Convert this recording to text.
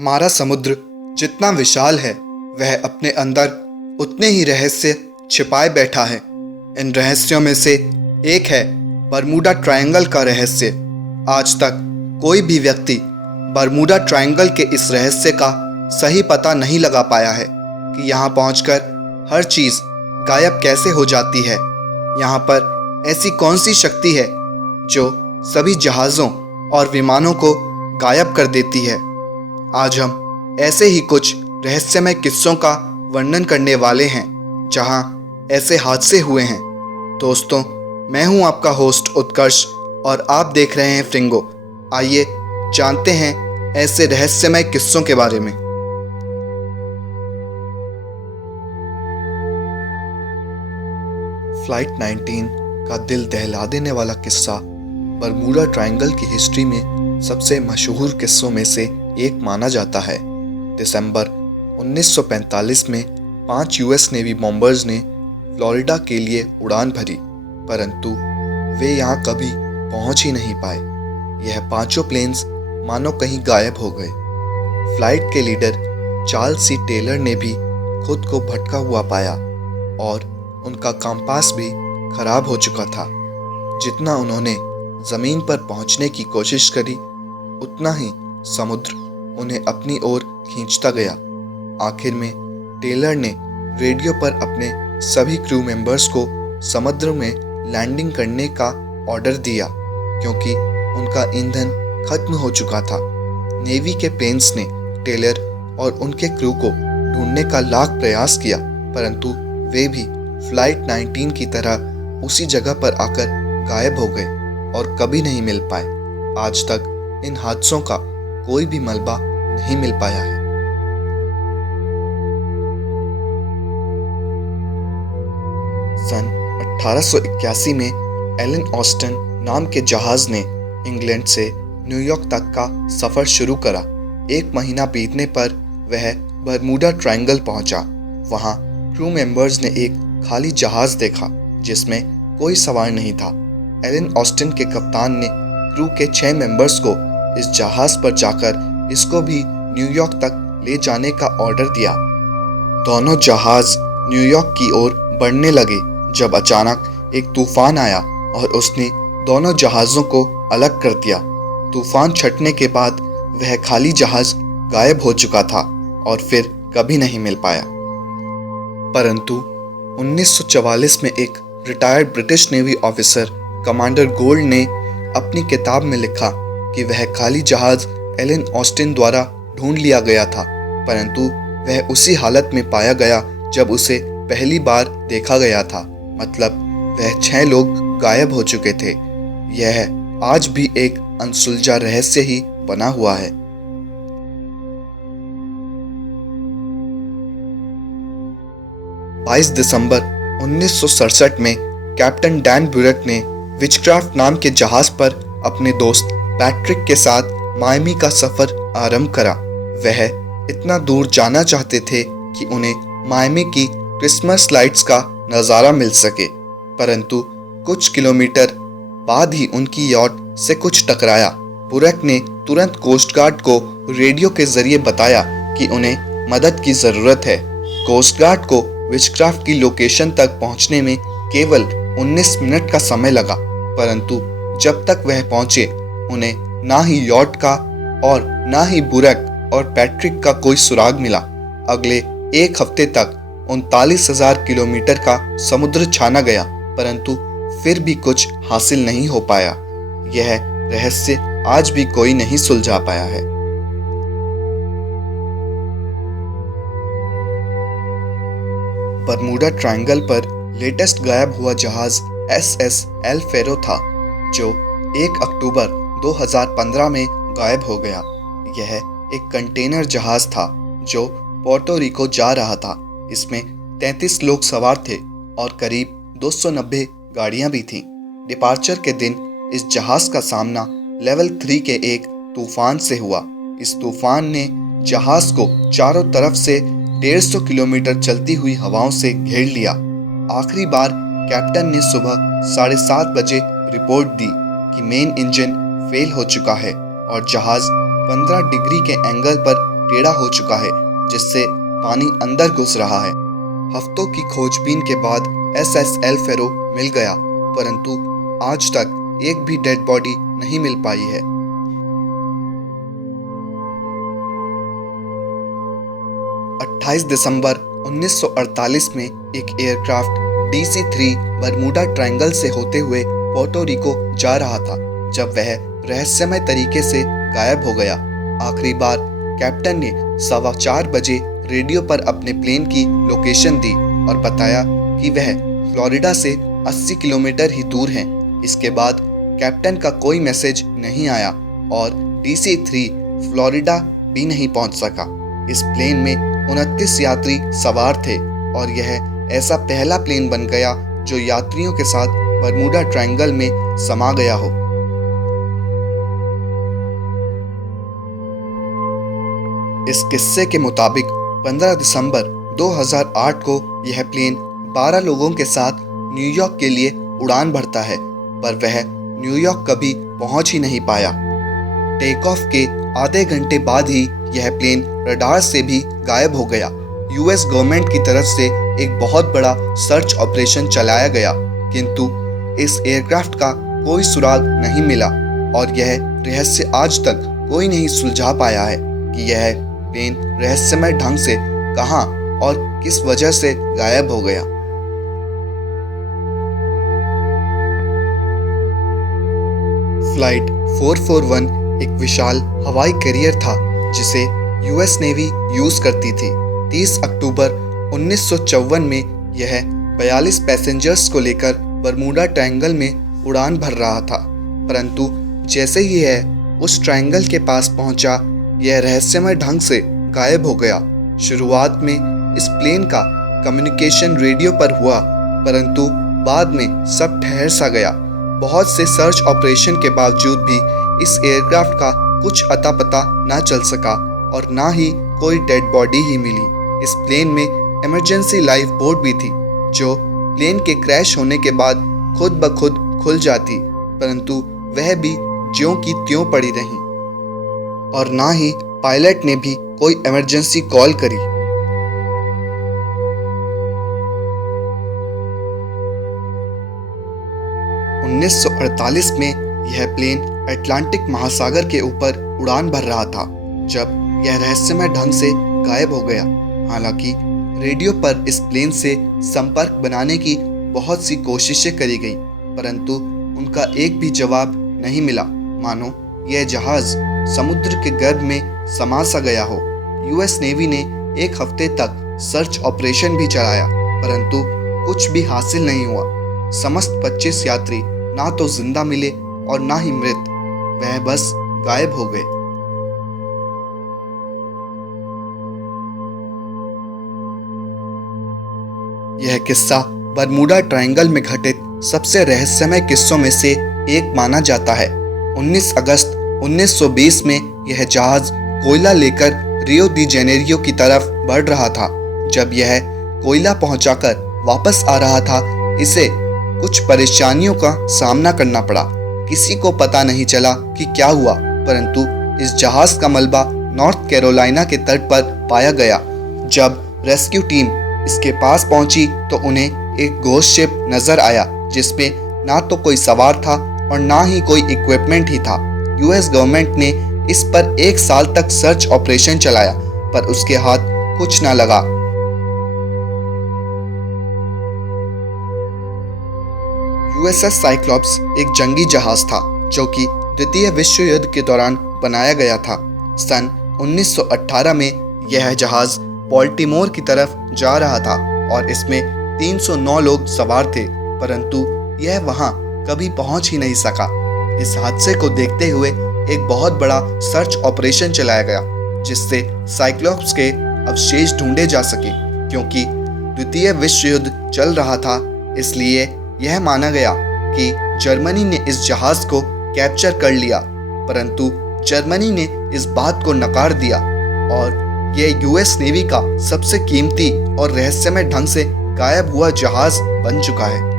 हमारा समुद्र जितना विशाल है वह अपने अंदर उतने ही रहस्य छिपाए बैठा है। इन रहस्यों में से एक है बरमूडा ट्रायंगल का रहस्य। आज तक कोई भी व्यक्ति बरमूडा ट्रायंगल के इस रहस्य का सही पता नहीं लगा पाया है कि यहाँ पहुंचकर हर चीज़ गायब कैसे हो जाती है। यहाँ पर ऐसी कौन सी शक्ति है जो सभी जहाज़ों और विमानों को गायब कर देती है। आज हम ऐसे ही कुछ रहस्यमय किस्सों का वर्णन करने वाले हैं जहां ऐसे हादसे हुए हैं। दोस्तों, मैं हूं आपका होस्ट उत्कर्ष और आप देख रहे हैं फ्रिंगो। आइए जानते हैं ऐसे रहस्यमय किस्सों के बारे में। फ्लाइट 19 का दिल दहला देने वाला किस्सा बरमूडा ट्रायंगल की हिस्ट्री में सबसे मशहूर किस्सों में से एक माना जाता है। दिसंबर 1945 में 5 यूएस नेवी बॉम्बर्स ने फ्लोरिडा के लिए उड़ान भरी, परंतु वे यहाँ कभी पहुँच ही नहीं पाए। यह पांचों प्लेन्स मानो कहीं गायब हो गए। फ्लाइट के लीडर चार्ल्स सी टेलर ने भी खुद को भटका हुआ पाया और उनका कंपास भी खराब हो चुका था। जितना उन्होंने ज़मीन पर पहुंचने की कोशिश करी, उतना ही समुद्र उन्हें अपनी ओर खींचता गया। आखिर में टेलर ने रेडियो पर अपने सभी क्रू मेंबर्स को समुद्र में लैंडिंग करने का ऑर्डर दिया, क्योंकि उनका ईंधन खत्म हो चुका था। नेवी के प्लेन्स ने टेलर और उनके क्रू को ढूंढने का लाख प्रयास किया, परंतु वे भी फ्लाइट 19 की तरह उसी जगह पर आकर गायब हो गए और कभी नहीं मिल पाए। आज तक इन हादसों का कोई भी मलबा नहीं मिल पाया है। सन 1881 में एलन ऑस्टिन नाम के जहाज ने इंग्लैंड से न्यूयॉर्क तक का सफर शुरू करा। 1 महीना बीतने पर वह बरमूडा ट्रायंगल पहुंचा। वहां क्रू मेंबर्स ने एक खाली जहाज देखा जिसमें कोई सवार नहीं था। एलन ऑस्टिन के कप्तान ने क्रू के 6 मेंबर्स को इस जहाज पर जाकर इसको भी न्यूयॉर्क तक ले जाने का ऑर्डर दिया। दोनों जहाज न्यूयॉर्क की ओर बढ़ने लगे जब अचानक एक तूफान आया और उसने दोनों जहाज़ों को अलग कर दिया। तूफान छटने के बाद वह खाली जहाज गायब हो चुका था और फिर कभी नहीं मिल पाया। परंतु 1944 में एक retired British navy officer commander gold ने अपनी किताब में लिखा कि वह खाली जहाज एलन ऑस्टिन द्वारा ढूंढ लिया गया था, परंतु वह उसी हालत में पाया गया जब उसे पहली बार देखा गया था। मतलब वह 6 लोग गायब हो चुके थे। यह आज भी एक अनसुलझा रहस्य ही बना हुआ है। 22 दिसंबर 1967 में कैप्टन डैन ब्यूरेक ने विचक्राफ्ट नाम के जहाज पर अपने दोस्त पैट्रिक के साथ मायमी का सफर आरंभ करा। वह इतना दूर जाना चाहते थे कि उन्हें मायमी की क्रिसमस लाइट्स का नज़ारा मिल सके, परंतु कुछ किलोमीटर बाद ही उनकी यॉट से कुछ टकराया। ब्यूरेक ने तुरंत कोस्ट गार्ड को रेडियो के जरिए बताया कि उन्हें मदद की ज़रूरत है। कोस्ट गार्ड को विचक्राफ्ट की लोकेशन तक पहुंचने में केवल 19 मिनट का समय लगा, परंतु जब तक वह पहुंचे उन्हें ना ही यॉट का और ना ही ब्यूरेक और पैट्रिक का कोई सुराग मिला। अगले 1 हफ्ते तक 39,000 किलोमीटर का समुद्र छाना गया, परंतु फिर भी कुछ हासिल नहीं हो पाया। यह रहस्य आज भी कोई नहीं सुलझा पाया है। बरमूडा ट्रायंगल पर लेटेस्ट गायब हुआ जहाज SS एल फेरो था, जो 1 अक्टूबर 2015 में गायब हो गया। यह एक कंटेनर जहाज था जो पोर्टो रिको जा रहा था। इसमें 33 लोग सवार थे और करीब 290 गाड़ियां भी थीं। डिपार्चर के दिन इस जहाज का सामना लेवल 3 के एक तूफान से हुआ। इस तूफान ने जहाज को चारों तरफ से 150 किलोमीटर चलती हुई हवाओं से घेर लिया। आखिरी बार कैप्टन ने सुबह 7:30 बजे रिपोर्ट दी कि मेन इंजन फेल हो चुका है और जहाज 15 डिग्री के एंगल पर टेढ़ा हो चुका है, जिससे पानी अंदर घुस रहा है। हफ्तों की खोजबीन के बाद SS एल फेरो मिल गया, परंतु आज तक एक भी डेड बॉडी नहीं मिल पाई है। 28 दिसंबर 1948 में एक एयरक्राफ्ट DC-3 बरमूडा ट्रायंगल से होते हुए पोर्टो रिको जा रहा था, जब वह रहस्यमय तरीके से गायब हो गया। आखिरी बार कैप्टन ने 4:15 बजे रेडियो पर अपने प्लेन की लोकेशन दी और बताया कि वह फ्लोरिडा से 80 किलोमीटर ही दूर हैं। इसके बाद कैप्टन का कोई मैसेज नहीं आया और DC-3 फ्लोरिडा भी नहीं पहुंच सका। इस प्लेन में 29 यात्री सवार थे और यह ऐसा पहला प्लेन बन गया जो यात्रियों के साथ बरमूडा ट्रायंगल में समा गया हो। इस किस्से के मुताबिक 15 दिसंबर 2008 को यह प्लेन 12 लोगों के साथ न्यूयॉर्क के लिए उड़ान भरता है, पर वह न्यूयॉर्क कभी पहुंच ही नहीं पाया। टेक ऑफ के आधे घंटे बाद ही यह प्लेन रडार से भी गायब हो गया। US गवर्नमेंट की तरफ से एक बहुत बड़ा सर्च ऑपरेशन चलाया गया, किंतु इस एयरक्राफ्ट का कोई सुराग नहीं मिला और यह रहस्य आज तक कोई नहीं सुलझा पाया है कि यह प्लेन रहस्यमय ढंग से कहां और किस वजह से गायब हो गया। फ्लाइट 441 एक विशाल हवाई कैरियर था जिसे US नेवी यूज करती थी। 30 अक्टूबर 1954 में यह 42 पैसेंजर्स को लेकर बरमूडा ट्रायंगल में उड़ान भर रहा था, परंतु जैसे ही यह उस ट्रायंगल के पास पहुंचा, यह रहस्यमय ढंग से गायब हो गया। शुरुआत में इस प्लेन का कम्युनिकेशन रेडियो पर हुआ, परंतु बाद में सब ठहर सा गया। बहुत से सर्च ऑपरेशन के बावजूद भी इस एयरक्राफ्ट का कुछ अता पता ना चल सका और ना ही कोई डेड बॉडी ही मिली। इस प्लेन में इमरजेंसी लाइफ बोट भी थी, जो प्लेन के क्रैश होने के बाद खुद ब खुद खुल जाती, परंतु वह भी ज्यों की त्यों पड़ी रही और ना ही पायलट ने भी कोई इमरजेंसी कॉल करी। उन्नीस 1948 में यह प्लेन अटलांटिक महासागर के ऊपर उड़ान भर रहा था जब यह रहस्यमय ढंग से गायब हो गया। हालांकि रेडियो पर इस प्लेन से संपर्क बनाने की बहुत सी कोशिशें करी गई, परंतु उनका एक भी जवाब नहीं मिला, मानो यह जहाज समुद्र के गर्भ में समा सा गया हो। US नेवी ने एक हफ्ते तक सर्च ऑपरेशन भी चलाया, परंतु कुछ भी हासिल नहीं हुआ। समस्त 25 यात्री ना तो जिंदा मिले और ना ही मृत, वह बस गायब हो गए। यह किस्सा बरमूडा ट्रायंगल में घटित सबसे रहस्यमय किस्सों में से एक माना जाता है। 19 अगस्त 1920 में यह जहाज कोयला लेकर रियो दी जेनेरियो की तरफ बढ़ रहा था। जब यह कोयला पहुंचाकर वापस आ रहा था, इसे कुछ परेशानियों का सामना करना पड़ा। किसी को पता नहीं चला कि क्या हुआ, परंतु इस जहाज का मलबा नॉर्थ कैरोलिना के तट पर पाया गया। जब रेस्क्यू टीम इसके पास पहुंची तो उन्हें एक घोस्ट शिप नजर आया, जिसमें ना तो कोई सवार था और ना ही कोई इक्विपमेंट ही था। US गवर्नमेंट ने इस पर 1 साल तक सर्च ऑपरेशन चलाया, पर उसके हाथ कुछ ना लगा। USS साइक्लोप्स एक जंगी जहाज था जो कि द्वितीय विश्व युद्ध के दौरान बनाया गया था। सन 1918 में यह जहाज बाल्टीमोर की तरफ जा रहा था और इसमें 309 लोग सवार थे, परंतु यह वहां कभी पहुंच ही नहीं सका। इस हादसे को देखते हुए एक बहुत बड़ा सर्च ऑपरेशन चलाया गया, जिससे साइक्लोप्स के अवशेष ढूंढे जा सके। क्योंकि द्वितीय विश्व युद्ध चल रहा था, इसलिए यह माना गया कि जर्मनी ने इस जहाज को कैप्चर कर लिया, परंतु जर्मनी ने इस बात को नकार दिया और यह US नेवी का सबसे कीमती और रहस्यमय ढंग से गायब हुआ जहाज बन चुका है।